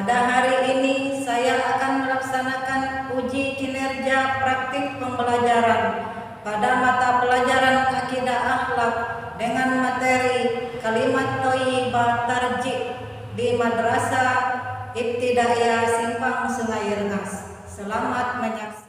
Pada hari ini saya akan melaksanakan uji kinerja praktik pembelajaran pada mata pelajaran akidah akhlak dengan materi kalimat thayyibah tarjih di Madrasah Ibtidaiyah Simpang Sungai Rengas. Selamat menyaksikan.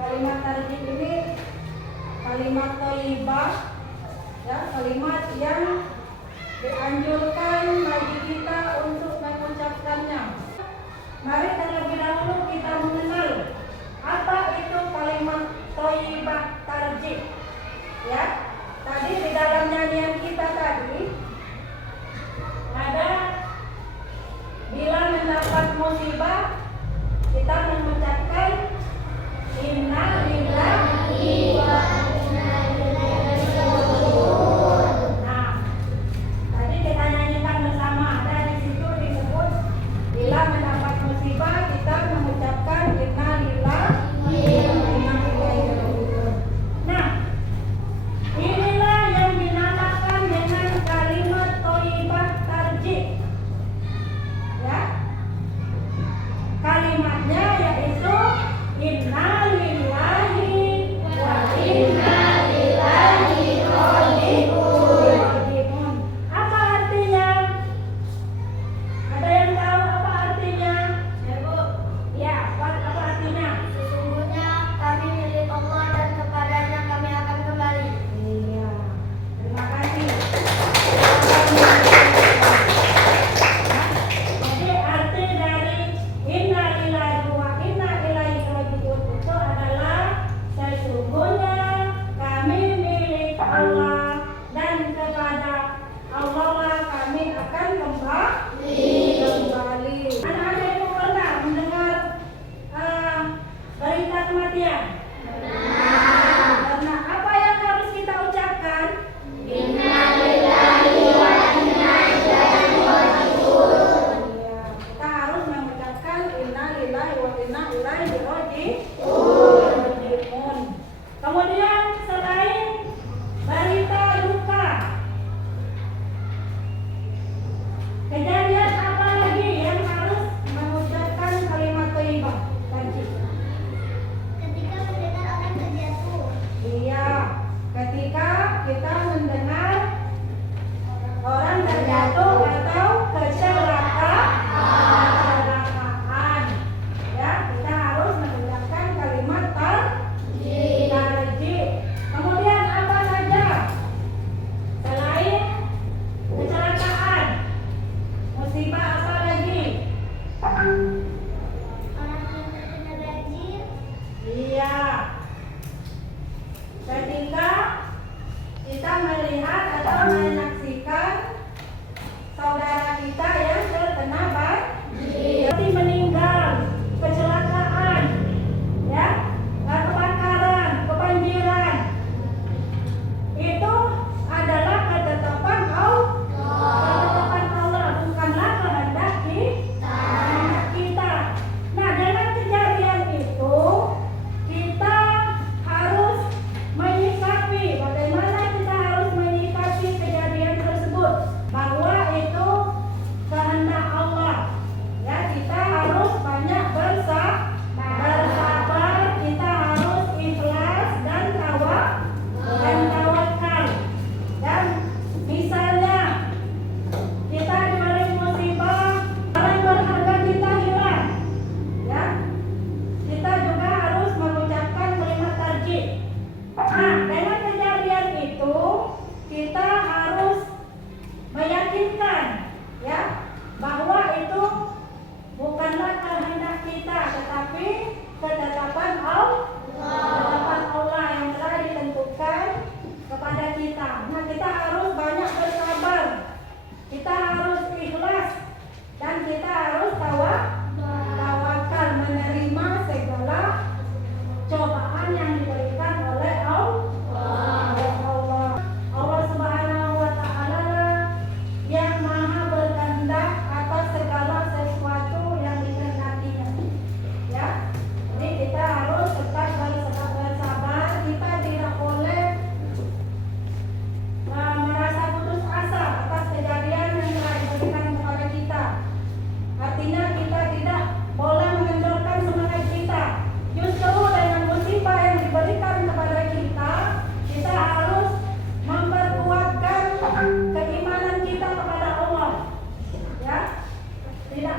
Kalimat tarjih ini kalimat thayyibah, ya, kalimat yang dianjurkan bagi kita untuk mengucapkannya. Mari terlebih dahulu kita mengenal apa itu kalimat thayyibah tarjih. Ya, tadi di dalam nyanyian kita tadi ada bila mendapat musibah kita mengucapkan inna lillahi wa inna ilaihi raji'un. Nah, tadi kita nyanyikan bersama, ada di situ disebut bila mendapat musibah kita mengucapkan inna lillahi wa inna ilaihi raji'un. Nah, inilah yang dinamakan dengan kalimat thayyibah tarjih. Ya.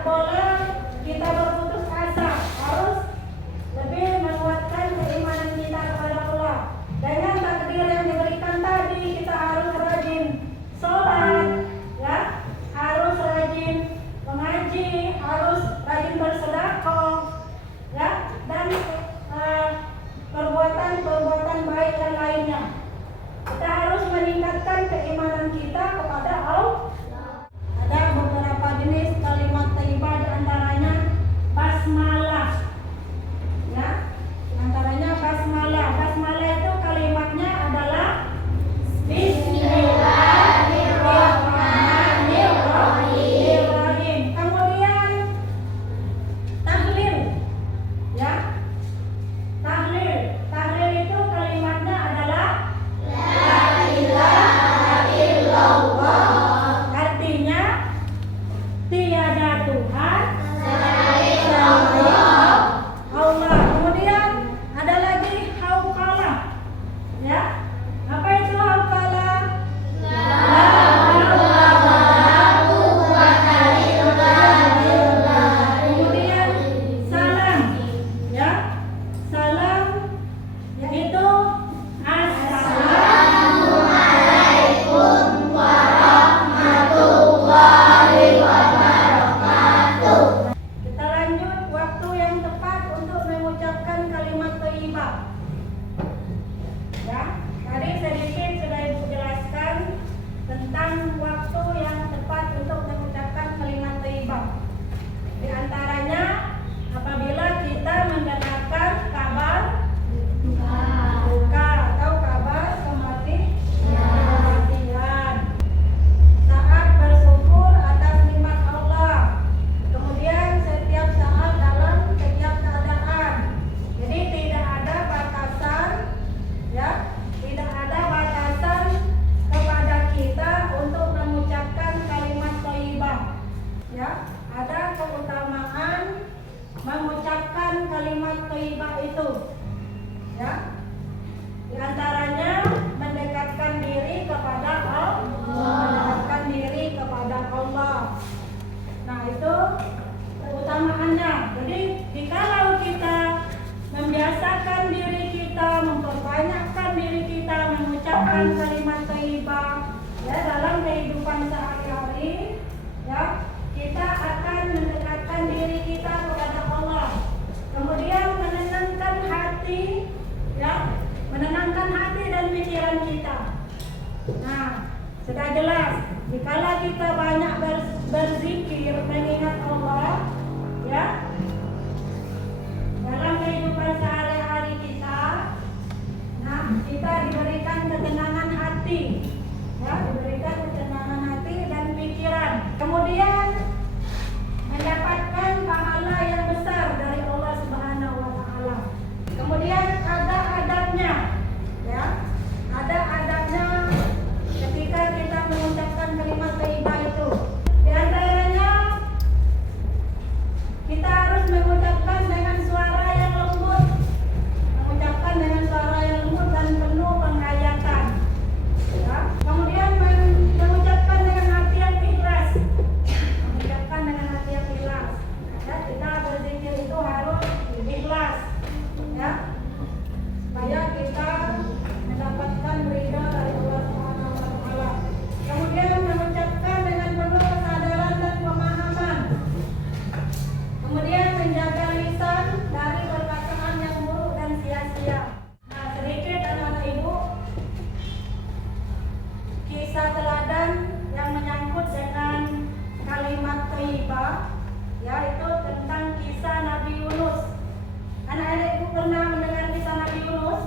boleh kita berputus asa, harus lebih menguatkan keimanan kita kepada Allah. Dengan takdir yang diberikan tadi, kita harus rajin sholat, ya, harus rajin mengaji, harus rajin bersedekah, ya, dan perbuatan-perbuatan baik yang lainnya. Kita harus meningkatkan keimanan kita kepada Allah. Ada beberapa jenis kalimat thayyibah, di antaranya basmalah. Ya, di antaranya basmalah. Basmalah itu kalimatnya adalah Bismillahirrahmanirrahim. Kemudian tahlil, ya. Tahlil itu kalimatnya adalah la ilaha illallah. Artinya tiada Tuhan selain Allah. Kemudian ada lagi hauqalah, ya. Apa itu hauqalah? La haula wala quwwata illa billah. Kemudian salam, ya. Salam yaitu Assalamualaikum warahmatullahi wabarakatuh. Kita lanjut, waktu yang tepat untuk mengucapkan kalimat thayyibah. Ya, tadi sedikit sudah Ibu jelaskan tentang waktu yang tepat untuk mengucapkan kalimat thayyibah. Di antaranya apabila kita mendengarkan kabar duka atau kabar kematian, saat bersyukur atas nikmat Allah, kemudian setiap saat dalam setiap keadaan. Jadi tidak ada batasan, ya, tidak ada batasan kepada kita untuk mengucapkan kalimat thayyibah. Ya, ada keutamaan mengucapkan kalimat thayyibah itu, ya. Di antaranya mendekatkan diri kepada Allah, mendekatkan diri kepada Allah. Nah, itu keutamaannya. Jadi jikalau kita membiasakan diri kita, memperbanyakkan diri kita mengucapkan kalimat thayyibah, ya, dalam kehidupan sehari-hari, ya, kita akan mendekatkan diri kita kepada Allah. Kemudian menenangkan hati, ya, menenangkan hati dan pikiran kita. Nah, sudah jelas, jikalau kita banyak berzikir, mengingat Allah, ya, dalam kehidupan sehari-hari kita, nah, kita diberikan ketenangan hati, ya, diberikan ketenangan hati dan pikiran. Kemudian mendapatkan pahala yang besar dari Allah Subhanahu wa taala. Kemudian ada adabnya, ya. Ada adabnya ketika kita mengucapkan kalimat thayyibah itu. Di antaranya kita harus mengucapkan dengan suara yang lembut. Mengucapkan dengan suara yang lembut dan penuh penghayatan. Ya. Kemudian mengucapkan dengan hati yang ikhlas. Mengucapkan dengan hati yang ikhlas. Ya, kita berzikir itu harus ikhlas, ya, supaya kita mendapatkan ridha dari Allah Subhanahu wa taala. Kemudian mengucapkan dengan penuh kesadaran dan pemahaman. Kemudian menjaga lisan dari perkataan yang buruk dan sia-sia. Nah, sedikit anak-anak Ibu, kisah teladan yang menyangkut dengan kalimat thayyibah, yaitu tentang kisah Nabi Yunus. Anak-anak Ibu pernah mendengar kisah Nabi Yunus?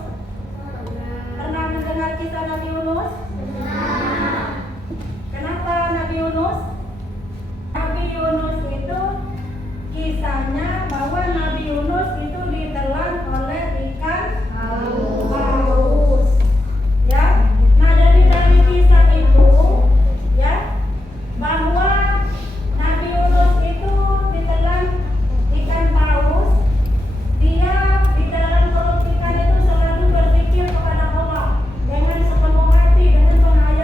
Pernah mendengar kisah Nabi Yunus? Kenapa Nabi Yunus? Nabi Yunus itu kisahnya bahwa Nabi Yunus itu ditelan oleh ikan paus. Ya. Nah, jadi dari kisah itu, ya, bahwa Nabi Yunus itu ditelan ikan paus. Dia di dalam perut ikan itu selalu berzikir kepada Allah dengan sepenuh hati, dengan penghayatan.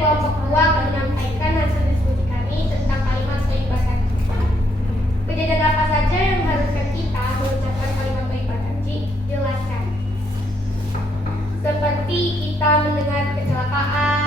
kelompok 2 akan menyampaikan hasil diskusi kami tentang kalimat peribatan. Kejadian apa saja yang mengharuskan kita mengucapkan kalimat peribatan? Jelaskan. Seperti kita mendengar kecelakaan,